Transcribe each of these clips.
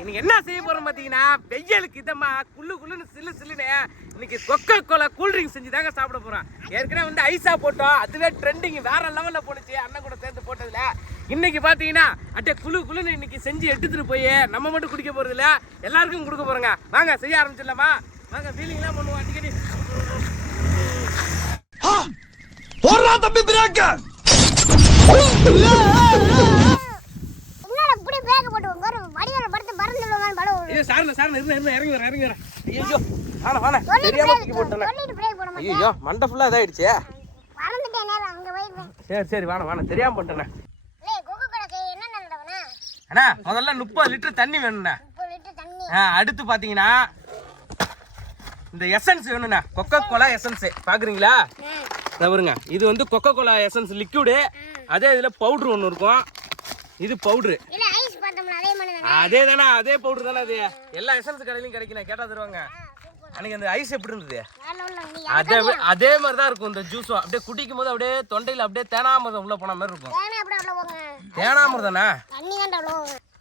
இன்னைக்கு என்ன செய்ய போறோம் பாத்தீங்கன்னா வெயிலுக்கு இதமா குள்ளு குள்ளுன்னு சில்லு சில்லுன்னு இன்னைக்கு கொக்கோ கோலா கூல் ட்ரிங்க் செஞ்சு தாங்க சாப்பிட போறோம். ஏற்கனவே வந்து ஐஸா போட்டோம். அதுவே ட்ரெண்டிங் வேற லெவல்ல போனுச்சு அண்ணன் கூட சேர்ந்து போட்டதுல. இன்னைக்கு பாத்தீங்கன்னா அப்படியே குளு குளுன்னு இன்னைக்கு செஞ்சு எடுத்துட்டு போய் நம்ம மட்டும் குடிக்க போறது இல்ல எல்லாருக்கும் கொடுக்க போறோங்க. வாங்க செய்ய ஆரம்பிச்சிடலாமா? வாங்க ஃபீலிங்லாம் பண்ணுவோம். அடிக்கடி. போடுறா தம்பி பிரேக்க இருங்க இறங்கி வரேன் இறங்கி வரேன் ஐயோ வாண வாண தெரியாம தூக்கி போட்டேன் ஐயோ மண்டை ஃபுல்லா இதாயிடுச்சு. பறந்துட்டேன் நேரம் அங்க போயிருந்தேன் சரி சரி வாண வாண தெரியாம அண்ணா முதல்ல முப்பது லிட்டர் தண்ணி வேணுண்ணே அடுத்து பாத்தீங்கன்னா இந்த எசன்ஸ் வேணுண்ணா கொக்கோ கோலா எசன்ஸ் பாக்குறீங்களா இதை பாருங்க. இது வந்து கொக்கோ கோலா எசன்ஸ் லிக்விடு அதே இதுல பவுடர் ஒன்று இருக்கும். இது பவுடரு அதே தானே அதே தானே பவுடர் தானே அது. எல்லா எசன்ஸ் கடையிலையும் கிடைக்கும் கேட்டா தருவாங்க. அன்னைக்கு அந்த ஐஸ் எப்படி இருந்தது? அதே அதே மாதிரி தான் இருக்கும் இந்த ஜூஸும் அப்படியே குடிக்கும் போது அப்படியே தொண்டையில அப்படியே தேனாமிரதம் உள்ள போன மாதிரி இருக்கும். தேனே தான் அவ்வளோ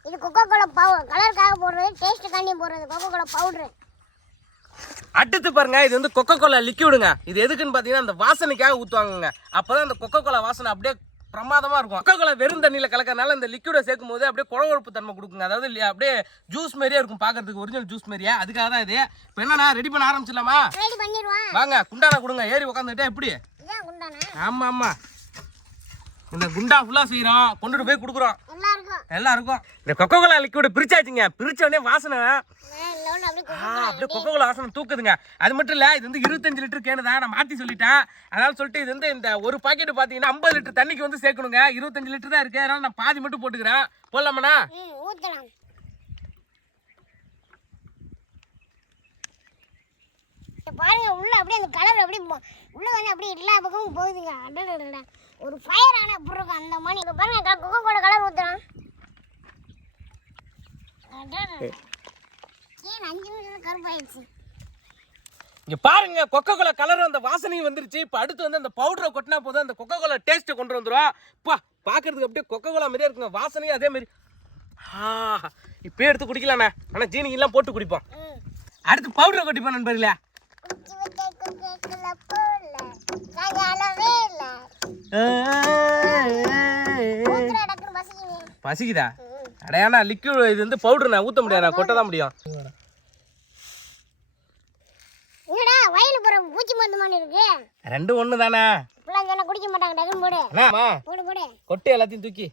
இது கொக்கோ கோலா பவுடர் கலருக்காக போடுறது டேஸ்ட் காண்டி போடுறது கொக்கோ கோலா பவுடர் அடுத்து பாருங்க இது வந்து கொக்கோ கோலா லிக்விடுங்க இது எதுக்குன்னு பாத்தீங்கன்னா அந்த வாசனைக்காக ஊத்துவாங்கங்க. அப்பதான் அந்த கொக்கோ கோலா வாசனை அப்படியே பிரமாதமா இருக்கும். கொக்கோ கோலா வெறும் தண்ணியில கலக்கறனால இந்த லிக்விடை சேர்க்கும் போது அப்படியே குழவழப்பு தன்மை கொடுக்குங்க. அதாவது அப்படியே ஜூஸ் மாதிரியே இருக்கும் பாக்குறதுக்கு ஒரிஜினல் ஜூஸ் மாதிரியே. அதுக்காக தான் இது. இப்போ என்னண்ணா ரெடி பண்ண ஆரம்பிச்சிடலாமா? வாங்க குண்டான கொடுங்க. ஏறி உட்காந்துக்கிட்டே எப்படி? இதான் குண்டானா? ஆமா ஆமா இந்த குண்டா ஃபுல்லா செய்யறோம் கொண்டுட்டு போய் கொடுக்குறோம். எல்லாருக்கும் எல்லாருக்கும் இந்த கொக்கோ கோலா லிக்விட் பிரிச்சாச்சுங்க. பிரிச்ச உடனே வாசனை. அப்படியே கொக்கோ கோலா வாசனை தூக்குதுங்க. அது மட்டும் இல்ல இது வந்து இருபத்தஞ்சு லிட்டர் கேனு தான் நான் மாத்தி சொல்லிட்டேன். அதனால சொல்லிட்டு இது வந்து இந்த ஒரு பாக்கெட் பாத்தீங்கன்னா ஐம்பது லிட்டர் தண்ணிக்கு வந்து சேர்க்கணுங்க. இருபத்தஞ்சு லிட்டர் தான் இருக்கு. அதனால நான் பாதி மட்டும் போட்டுக்கிறேன். போடலாமாண்ணா? பாருங்க உள்ள அப்படியே அந்த கலர் அப்படியே உள்ள வந்து அப்படியே எல்லா பக்கமும் போகுதுங்க. ஒரு ஃபயர் ஆன இருக்கும் அந்த இங்க பாருங்க கொக்கோ கோலா கலர் ஊத்துறான் இங்க பாருங்க கொக்கோ கோலா கலர் அந்த வாசனையும் வந்துருச்சு. இப்போ அடுத்து வந்து அந்த பவுடரை கொட்டினா போதும். அந்த கொக்கோ கோலா டேஸ்ட்டை கொண்டு வந்துரும். பா பார்க்கறதுக்கு அப்படியே கொக்கோ கோலா மாதிரியே இருக்குங்க. வாசனையும் அதே மாதிரி. ஆ இப்போ எடுத்து குடிக்கலாண்ணே. ஆனால் ஜீனிங்கெல்லாம் போட்டு குடிப்போம். அடுத்து பவுடரை கொட்டிப்போம் நண்பர்களே. பசிக்குதா? அடையாண்ணா லிக்விட் இது வந்து பவுடர் நான் ஊற்ற முடியாது நான் கொட்ட தான் முடியும் ரெண்டும் ஒன்று தானே குடிக்க மாட்டாங்க கொட்டு எல்லாத்தையும் தூக்கி.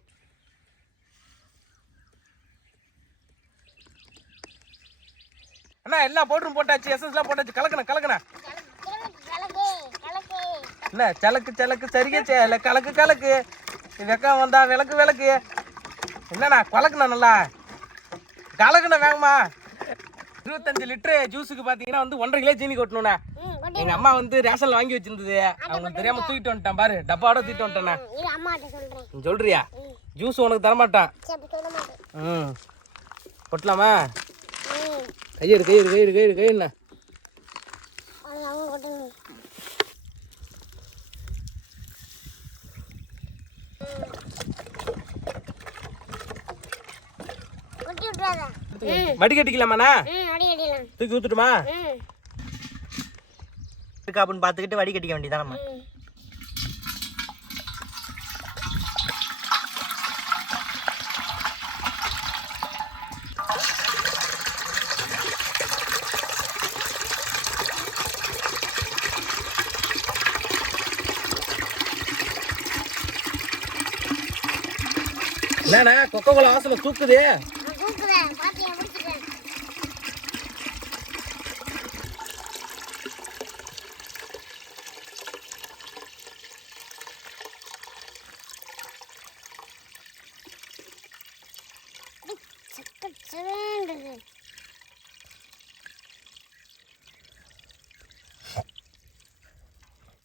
அண்ணா எல்லா பவுடரும் போட்டாச்சு எசன்ஸ்லாம் போட்டாச்சு. கலக்கணும் கலக்கணும் கலக்கு கலக்கு என்ன சலக்கு சலக்கு சரிங்க கலக்கு கலக்கு. வெக்கம் வந்தா விளக்கு விளக்கு. என்னண்ணா கலக்குண்ணா நல்லா? கலக்குண்ணா வேகமா. இருபத்தஞ்சு லிட்டரு ஜூஸுக்கு பார்த்தீங்கன்னா வந்து ஒன்றரை கிலோ சீனி கொட்டணுண்ணா ம் கொண்டு எங்க அம்மா வந்து ரேஷன்ல வாங்கி வச்சிருந்தது. அவங்களுக்கு தெரியாம தூக்கிட்டு வந்துட்டான் பாரு டப்பாவோட தூக்கிட்டு வந்துட்டேண்ணா சொல்றியா? ஜூஸ் உனக்கு தரமாட்டான். ம். கொட்டலாமா? கையெடு கையெடு கையெடு கையெடு கையெண்ணா அது அவங்க கொட்டுங்க கொட்டி விட்டுறாத ம் வடிகட்டிக்கலாமாண்ணா தூக்கி ஊத்துட்டுமா? இருக்கா அப்படின்னு பார்த்துக்கிட்டு வடிகட்டிக்க வேண்டியதான் நம்ம ம். என்னண்ணா கொக்கோ கோலா வாசனை தூக்குது.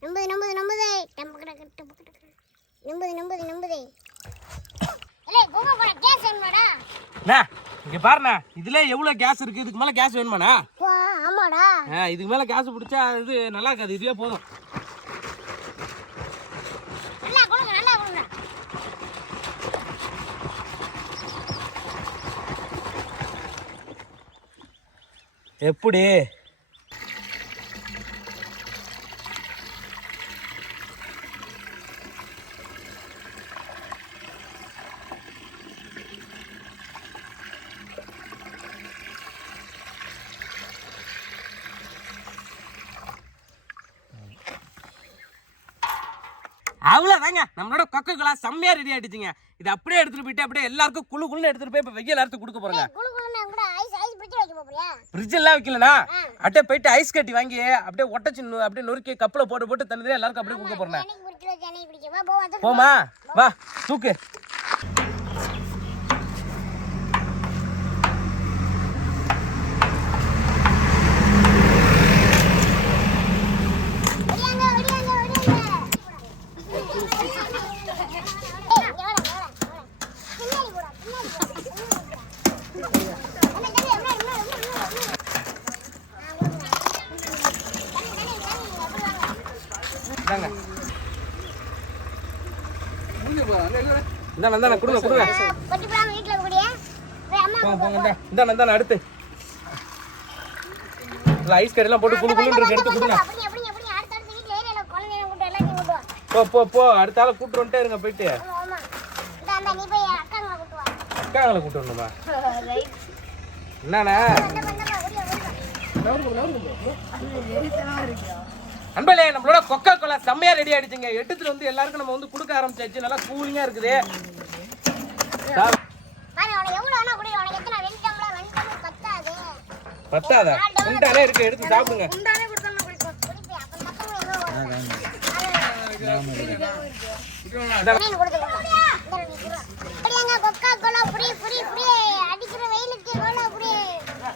நம்புது நம்புது நம்புதே. டம்பு நம்புது நம்புது நம்புதே. இல்லை கோகோ கோலா கேஸ் வேணுமாடா? அண்ணா இங்க பாருண்ணா இதுல எவ்வளவு கேஸ் இருக்கு? இதுக்கு மேல கேஸ் வேணுமாண்ணா? ஆமாடா. இதுக்கு மேல கேஸ் பிடிச்சா இது நல்லா இருக்காது. இதுவே போதும் நல்லா கொடுங்க நல்லா கொடுங்க எப்படி? அவ்வளோதாங்க நம்மளோட கொக்கோ கோலா செம்மையா ரெடி ஆயிடுச்சுங்க. இது அப்படியே எடுத்துட்டு போயிட்டு அப்படியே எல்லாருக்கும் குழு குழுன்னு எடுத்துட்டு போய் இப்போ வெயில் அறுத்து கொடுக்க போறோங்க குளு குளுன்னு கூட ஐஸ் ஐஸ் பிடிச்சி வைக்க போறியா ஃப்ரிட்ஜ் எல்லாம் வைக்கலனா அப்படியே போயிட்டு ஐஸ் கட்டி வாங்கி அப்படியே ஒட்டச்சு அப்படியே நொறுக்கி கப்பில் போட்டு போட்டு தந்ததே எல்லாருக்கும் அப்படியே கொடுக்க போறேன் போமா வா தூக்கு ஓடியாங்க ஓடியாங்க ஓடியாங்க ஏய் இங்க வாடா இங்க வாடா பின்னாடி போடா பின்னாடி போடா அண்ணா தண்ணி எவ்வளோ எவ்வளோ எவ்வளோ இந்தாங்க. இந்தாண்ணா இந்தாண்ணா கொடுங்க கொடுங்க. போங்க போங்க இந்தாண்ணா இந்தாண்ணா அடுத்து. இல்லை ஐஸ் கடையெல்லாம் போட்டு குழு குழுன்னு இருக்கு எடுத்து கொடுங்க. போ போ போ. அடுத்த ஆளை கூட்டு வந்துட்டே இருங்க போயிட்டு. அக்காங்களை கூட்டு வரணுமா? என்னண்ணா? அன்பளே நம்மளோட கொக்கா கோலா செம்மையா ரெடி ஆயிடுச்சுங்க. எடுத்துட்டு வந்து எல்லாருக்கும் நம்ம வந்து கொடுக்க ஆரம்பிச்சாச்சு. நல்லா கூலிங்கா இருக்குது. பத்தாது. ரெண்டாலே இருக்கு எடுத்து சாப்பிடுங்க.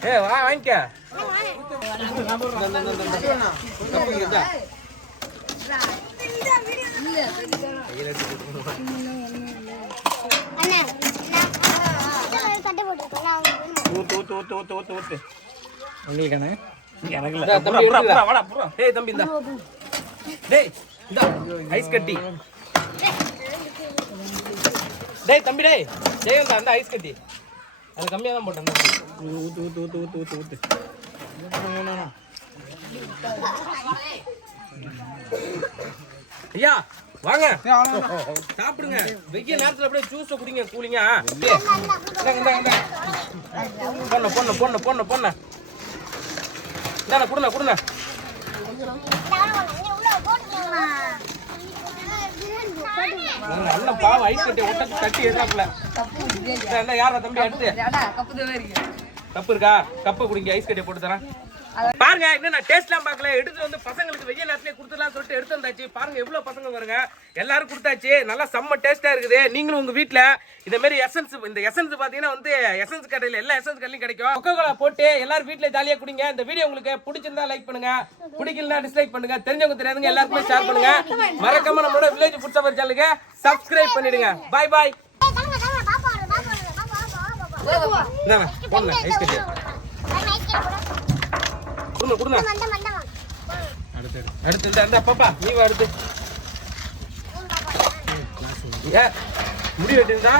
ஏ வா வாங்கிக்க. உங்களுக்கானே? எனக்கு இந்தா, தம்பி இந்தா. டேய் இந்தா ஐஸ் கட்டி. டேய் தம்பி டேய். இந்த அந்த ஐஸ் கட்டி. அது கம்மியா தான் போட்டேன். ஊத்து ஊத்து ஊத்து ஊத்து ஊத்து ஊத்து. ஐயா வாங்க. சாப்பிடுங்க. வெய்ய நேரத்துல அப்படியே ஜூஸ் குடிங்க கூலிங்கா. பொண்ணு பொண்ணு பொண்ணு பொண்ணு பொண்ணு. இந்தாண்ணா கொடுண்ணா கொடுண்ணா உங்க அண்ணன் பாவம் ஐஸ் கட்டி ஒட்டச்சு கட்டி எதாப்புல என்ன யாரா தம்பி அடுத்து? கப்பு இருக்கா? கப்பை குடிங்க ஐஸ் கட்டியை போட்டு தரேன். பாருங்க இன்னும் நான் டேஸ்ட்லாம் பார்க்கல. எடுத்துட்டு வந்து பசங்களுக்கு வெயில் நேரத்துல கொடுத்துலாம் சொல்லிட்டு எடுத்து வந்தாச்சு. பாருங்க எவ்வளவு பசங்க வருங்க எல்லாரும் கொடுத்தாச்சு. நல்லா செம்ம டேஸ்டா இருக்குது. நீங்களும் உங்க வீட்டில் இந்த மாதிரி எசன்ஸ் இந்த எசன்ஸ் பாத்தீங்கன்னா வந்து எசன்ஸ் கடையில எல்லா எசன்ஸ் கடையிலும் கிடைக்கும். கொக்கோ கோலா போட்டு எல்லாரும் வீட்ல ஜாலியா குடிங்க. இந்த வீடியோ உங்களுக்கு பிடிச்சிருந்தா லைக் பண்ணுங்க. பிடிக்கலனா டிஸ்லைக் பண்ணுங்க. தெரிஞ்சவங்க தெரியாதுங்க எல்லாருக்குமே ஷேர் பண்ணுங்க. மறக்காம நம்மளோட வில்லேஜ் ஃபுட் சஃபர் சேனலுக்கு சப்ஸ்கிரைப் பண்ணிடுங்க. பாய் பாய் ஐஸ் கட்டி கொடுங்க கொடுங்க. அடுத்து இந்த இந்த பாப்பா நீ அடுத்து. ஏ முடி வெட்டிருந்தா